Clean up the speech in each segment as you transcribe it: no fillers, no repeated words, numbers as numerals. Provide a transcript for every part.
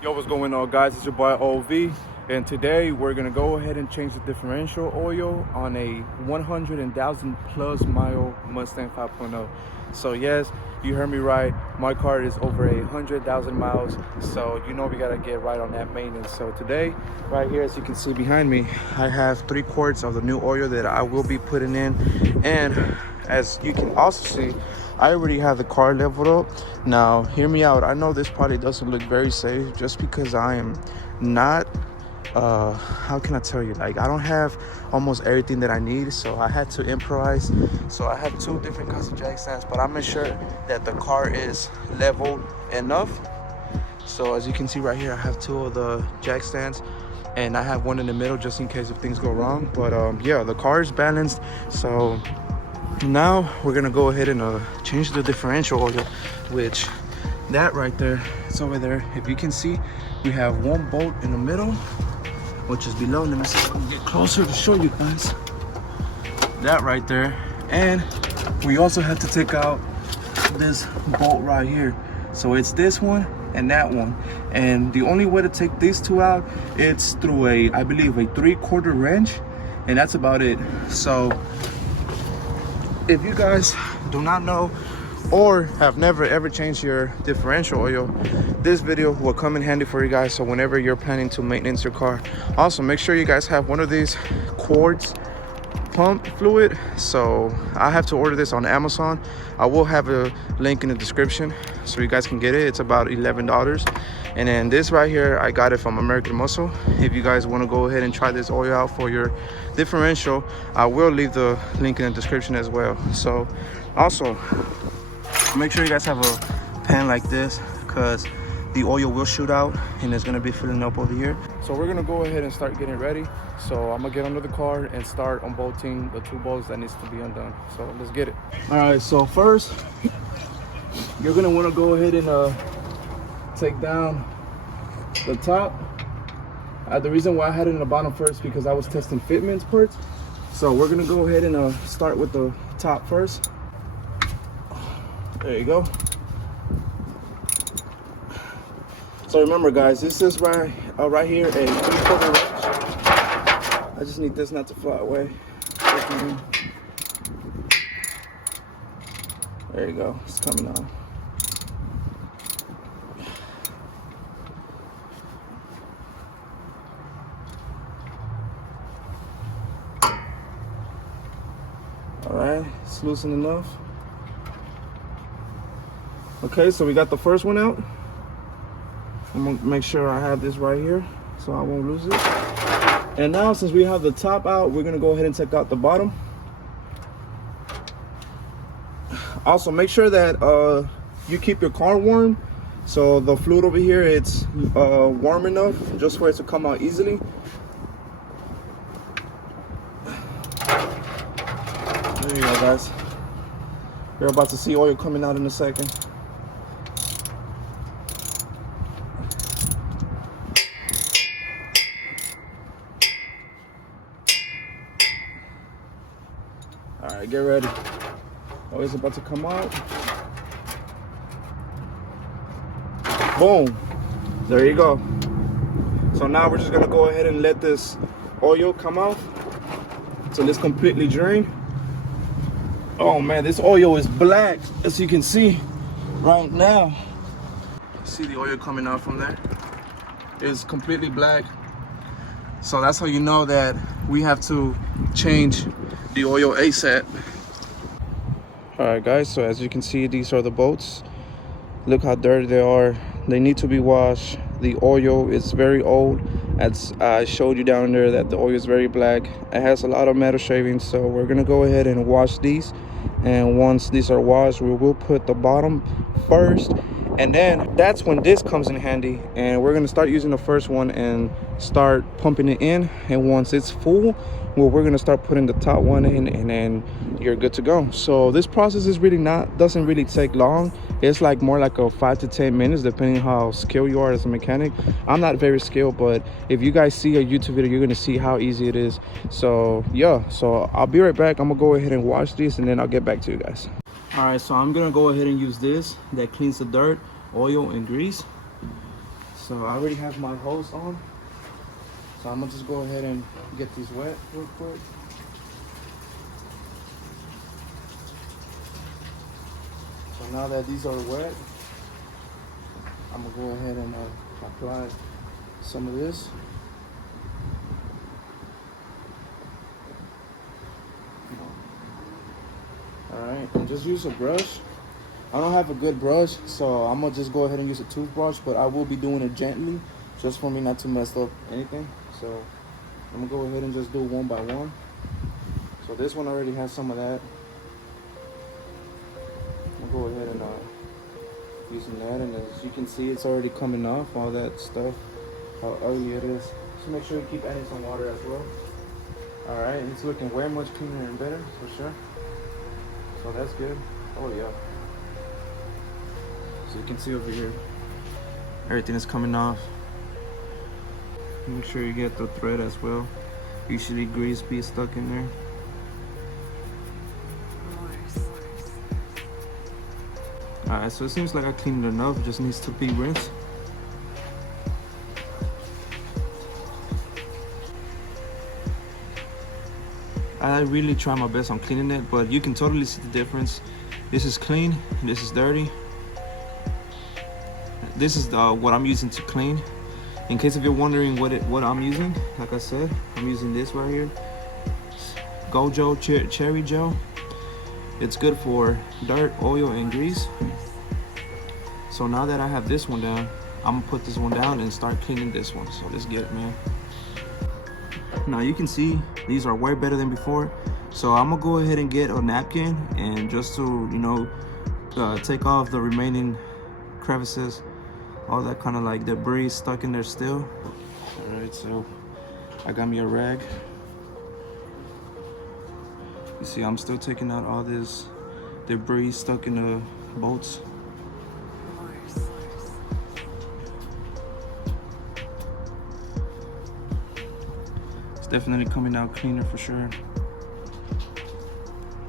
Yo, what's going on, guys? It's your boy OV, and today we're gonna go ahead and change the differential oil on a 100,000 plus mile Mustang 5.0. So yes, you heard me right. My car is over 100,000 miles, so you know we gotta get right on that maintenance. So today, right here, as you can see behind me, I have 3 quarts of the new oil that I will be putting in, and as you can also see, I already have the car leveled up. Now, hear me out. I know this probably doesn't look very safe just because I am not, how can I tell you? Like, I don't have almost everything that I need, so I had to improvise. So I have 2 different kinds of jack stands, but I made sure that the car is leveled enough. So as you can see right here, I have 2 of the jack stands, and I have one in the middle just in case if things go wrong. But yeah, the car is balanced. So now we're gonna go ahead and change the differential oil, which that right there, it's over there. If you can see, we have 1 bolt in the middle, which is below. Let me see if I can get closer to show you guys. That right there. And we also had to take out this bolt right here. So it's this one and that one. And the only way to take these 2 out, it's through I believe a 3/4 wrench, and that's about it. So if you guys do not know or have never ever changed your differential oil, this video will come in handy for you guys. So whenever you're planning to maintenance your car, also make sure you guys have one of these quarts pump fluid. So I have to order this on Amazon. I will have a link in the description so you guys can get it. It's about $11. And then this right here, I got it from American Muscle. If you guys want to go ahead and try this oil out for your differential, I will leave the link in the description as well. So also make sure you guys have a pan like this, because the oil will shoot out and it's gonna be filling up over here. So we're gonna go ahead and start getting ready. So I'm gonna get under the car and start unbolting the 2 bolts that needs to be undone. So let's get it. All right, so first you're gonna want to go ahead and take down the top. The reason why I had it in the bottom first, because I was testing fitments parts. So we're gonna go ahead and start with the top first. There you go. So remember, guys, this is right here a 3/4 wrench. I just need this not to fly away. There you go. It's coming out. All right, it's loosened enough. Okay, so we got the first one out. I'm gonna make sure I have this right here so I won't lose it. And now, since we have the top out, we're gonna go ahead and take out the bottom. Also, make sure that you keep your car warm. So the fluid over here, it's warm enough just for it to come out easily. There you go, guys. You're about to see oil coming out in a second. All right, get ready. Oil's about to come out. Boom. There you go. So now we're just gonna go ahead and let this oil come out till it's completely drained. Oh man, this oil is black, as you can see right now. See the oil coming out from there? It's completely black. So that's how you know that we have to change the oil ASAP. All right, guys, so as you can see, these are the bolts. Look how dirty they are. They need to be washed. The oil is very old. As I showed you down there, that the oil is very black. It has a lot of metal shavings, so we're gonna go ahead and wash these. And once these are washed, we will put the bottom first, and then that's when this comes in handy. And we're gonna start using the first one and start pumping it in. And once it's full, well, we're gonna start putting the top one in, and then you're good to go. So this process is really doesn't really take long. It's like more like a 5 to 10 minutes, depending how skilled you are as a mechanic. I'm not very skilled, but if you guys see a YouTube video, you're gonna see how easy it is. So yeah, so I'll be right back. I'm gonna go ahead and wash this, and then I'll get back to you guys. All right, so I'm gonna go ahead and use this that cleans the dirt, oil, and grease. So I already have my hose on. So I'm gonna just go ahead and get these wet real quick. So now that these are wet, I'm gonna go ahead and apply some of this. All right, and just use a brush. I don't have a good brush, so I'm gonna just go ahead and use a toothbrush, but I will be doing it gently, just for me not to mess up anything. So I'm gonna go ahead and just do one by one. So this one already has some of that. I'll go ahead and using that, and as you can see, it's already coming off all that stuff, how ugly it is. So make sure you keep adding some water as well. All right, it's looking way much cleaner and better for sure. So that's good. Oh yeah. So you can see over here, everything is coming off. Make sure you get the thread as well. Usually grease be stuck in there. Alright, so it seems like I cleaned it enough, it just needs to be rinsed. I really try my best on cleaning it, but you can totally see the difference. This is clean, this is dirty. This is what I'm using to clean. In case if you're wondering what I'm using, like I said, I'm using this right here. Gojo Cherry Gel. It's good for dirt, oil, and grease. So now that I have this one down, I'm gonna put this one down and start cleaning this one. So let's get it, man. Now you can see these are way better than before. So I'm gonna go ahead and get a napkin, and just to, you know, take off the remaining crevices, all that kind of like debris stuck in there still. All right, so I got me a rag. You see, I'm still taking out all this debris stuck in the bolts. It's definitely coming out cleaner for sure.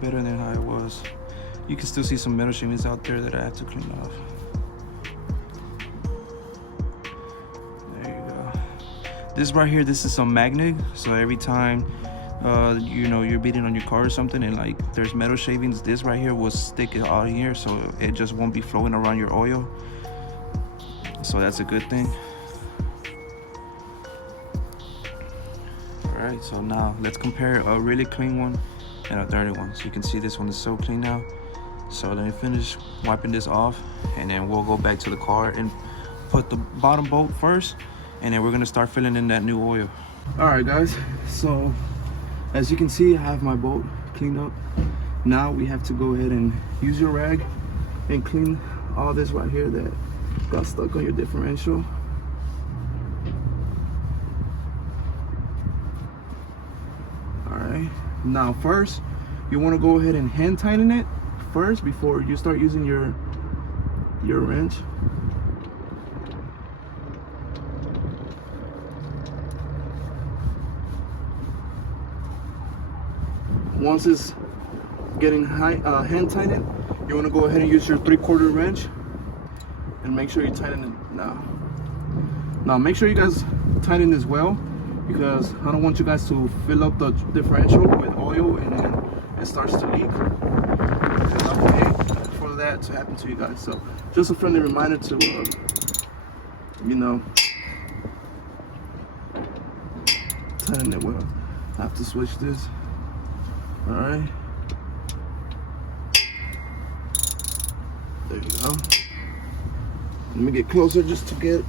Better than how it was. You can still see some metal shavings out there that I have to clean off. This right here, this is some magnet. So every time you know, you're beating on your car or something and like there's metal shavings, this right here will stick it out here, so it just won't be flowing around your oil. So that's a good thing. All right, so now let's compare a really clean one and a dirty one. So you can see this one is so clean now. So let me finish wiping this off, and then we'll go back to the car and put the bottom bolt first, and then we're gonna start filling in that new oil. All right guys, so as you can see, I have my bolt cleaned up. Now we have to go ahead and use your rag and clean all this right here that got stuck on your differential. All right, now first you want to go ahead and hand tighten it first before you start using your wrench. Once it's getting hand tightened, you want to go ahead and use your 3/4 wrench and make sure you tighten it now. Now make sure you guys tighten this well, because I don't want you guys to fill up the differential with oil and then it starts to leak, because I would hate for that to happen to you guys. So just a friendly reminder to you know, tighten it well. I have to switch this. All right, there you go. Let me get closer just to get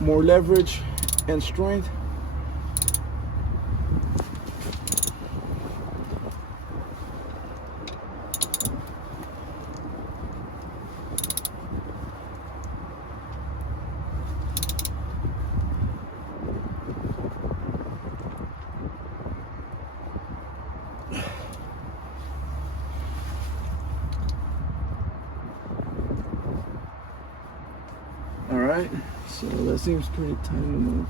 more leverage and strength. All right, so that seems pretty tight enough.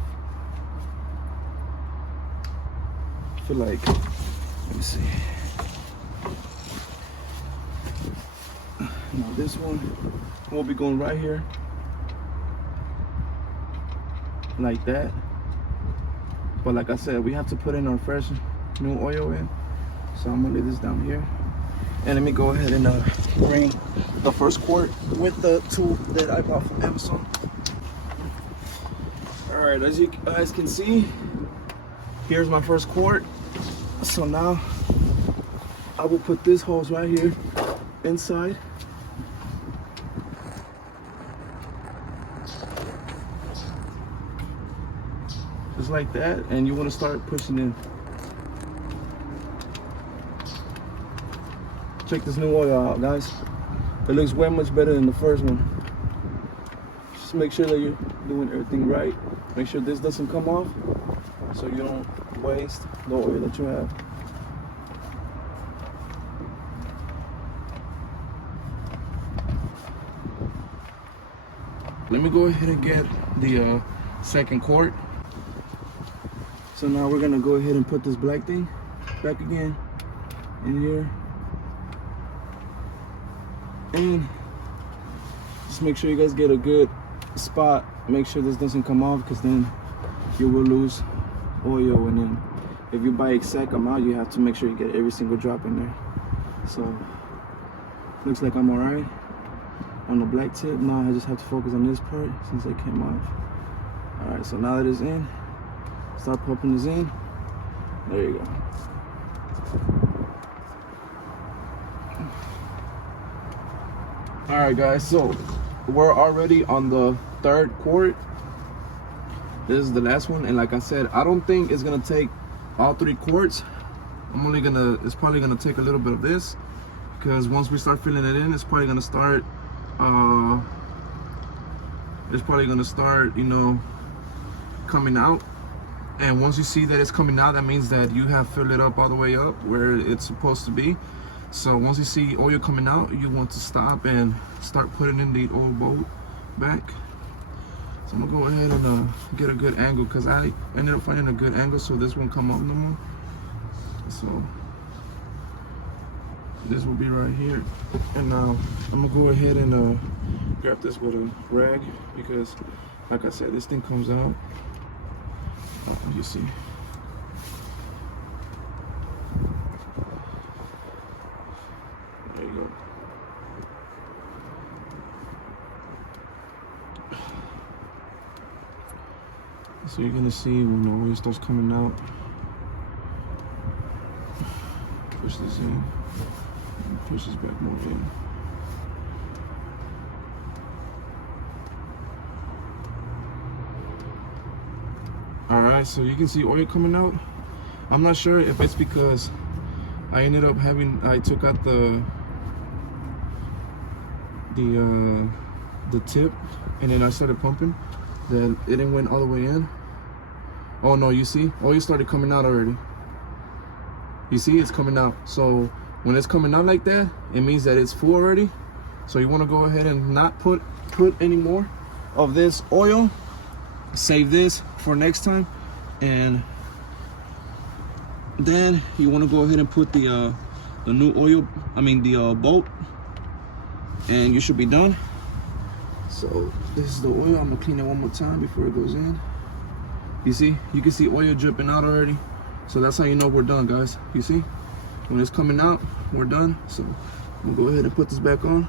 I feel like, let me see. Now this one will be going right here. like that. But like I said, we have to put in our fresh new oil in. So I'm gonna leave this down here. And let me go ahead and bring the first quart with the tool that I bought from Amazon. All right, as you guys can see, here's my first quart. So now I will put this hose right here inside. Just like that, and you want to start pushing in. Check this new oil out, guys. It looks way much better than the first one. Just make sure that you're doing everything right. Make sure this doesn't come off, so you don't waste the oil that you have. Let me go ahead and get the second quart. So now we're gonna go ahead and put this black thing back again in here. And just make sure you guys get a good spot. Make sure this doesn't come off, because then you will lose oil. And then if you buy exact amount, you have to make sure you get every single drop in there. So looks like I'm all right on the black tip. Now I just have to focus on this part since it came off. All right, so now that it's in, start pumping this in. There you go. All right, guys, so we're already on the third quart. This is the last one, and like I said, I don't think it's gonna take all 3 quarts. It's probably gonna take a little bit of this, because once we start filling it in, it's probably gonna start you know, coming out. And once you see that it's coming out, that means that you have filled it up all the way up where it's supposed to be. So once you see oil coming out, you want to stop and start putting in the oil bolt back. So I'm gonna go ahead and get a good angle, because I ended up finding a good angle so this won't come up no more. So this will be right here. And now I'm gonna go ahead and grab this with a rag, because like I said, this thing comes out. You see. There you go. So you're gonna see when the oil starts coming out. Push this in. And push this back more in. Alright, so you can see oil coming out. I'm not sure if it's because I ended up I took out the tip, and then I started pumping, then it didn't went all the way in. Oh no, you see, oil started coming out already. You see, it's coming out. So when it's coming out like that, it means that it's full already. So you want to go ahead and not put any more of this oil. Save this for next time, and then you want to go ahead and put the new oil, the bolt, and you should be done. So this is the oil. I'm gonna clean it one more time before it goes in. You see, you can see oil dripping out already. So that's how you know we're done, guys. You see, when it's coming out, we're done. So I'm gonna go ahead and put this back on.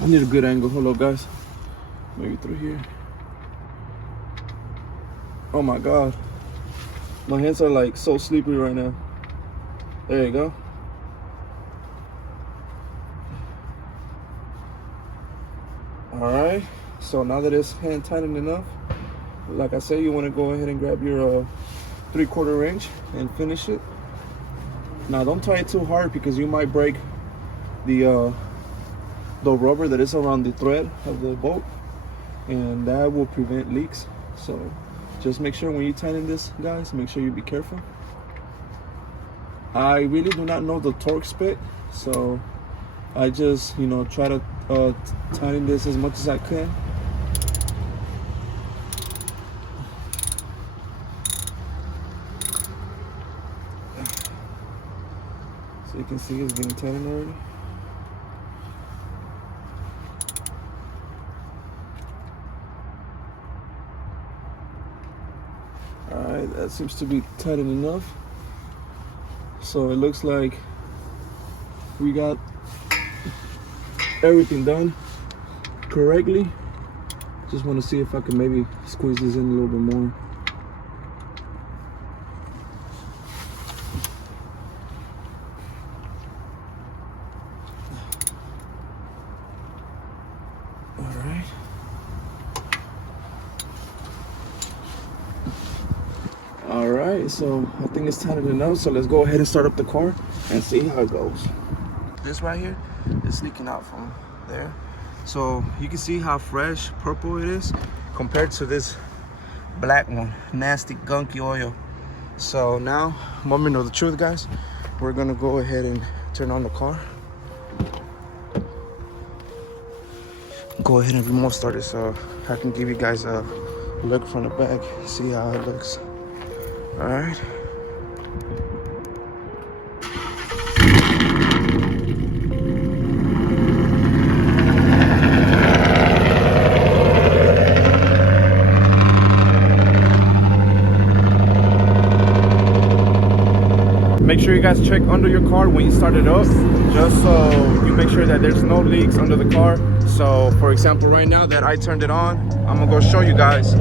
I need a good angle. Hold up, guys. Maybe through here. Oh my God. My hands are like so sleepy right now. There you go. Alright. So now that it's hand tightened enough, like I said, you want to go ahead and grab your 3/4 inch and finish it. Now don't tie it too hard, because you might break the rubber that is around the thread of the bolt, and that will prevent leaks. So just make sure when you tighten this, guys, make sure you be careful. I really do not know the torque spec, so I just, you know, try to tighten this as much as I can. So you can see it's getting tightened already. All right, that seems to be tight enough. So it looks like we got everything done correctly. Just want to see if I can maybe squeeze this in a little bit more. All right. All right, so I think it's tight enough. So let's go ahead and start up the car and see how it goes. This right here is leaking out from there. So you can see how fresh purple it is compared to this black one, nasty gunky oil. So now, want me to know the truth, guys? We're gonna go ahead and turn on the car. Go ahead and remote start it so I can give you guys a look from the back, see how it looks. All right. Make sure you guys check under your car when you start it up, just so you make sure that there's no leaks under the car. So for example, right now that I turned it on, I'm gonna go show you guys.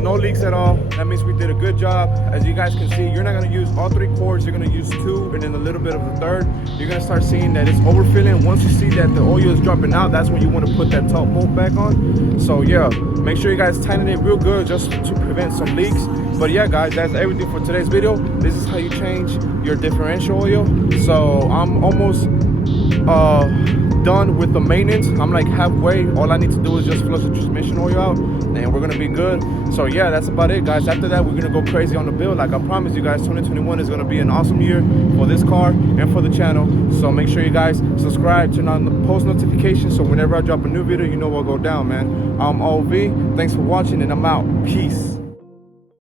No leaks at all. That means we did a good job. As you guys can see, you're not gonna use all 3 cords, you're gonna use 2 and then a little bit of the third. You're gonna start seeing that it's overfilling. Once you see that the oil is dropping out, that's when you wanna put that top bolt back on. So yeah, make sure you guys tighten it real good just to prevent some leaks. But yeah, guys, that's everything for today's video. This is how you change your differential oil. So I'm almost done with the maintenance. I'm like halfway. All I need to do is just flush the transmission oil out and we're gonna be good. So yeah, that's about it, guys. After that, we're gonna go crazy on the build. Like I promised you guys, 2021 is gonna be an awesome year for this car and for the channel. So make sure you guys subscribe, turn on the post notifications, so whenever I drop a new video, you know what'll go down, man. I'm OV. Thanks for watching and I'm out. Peace.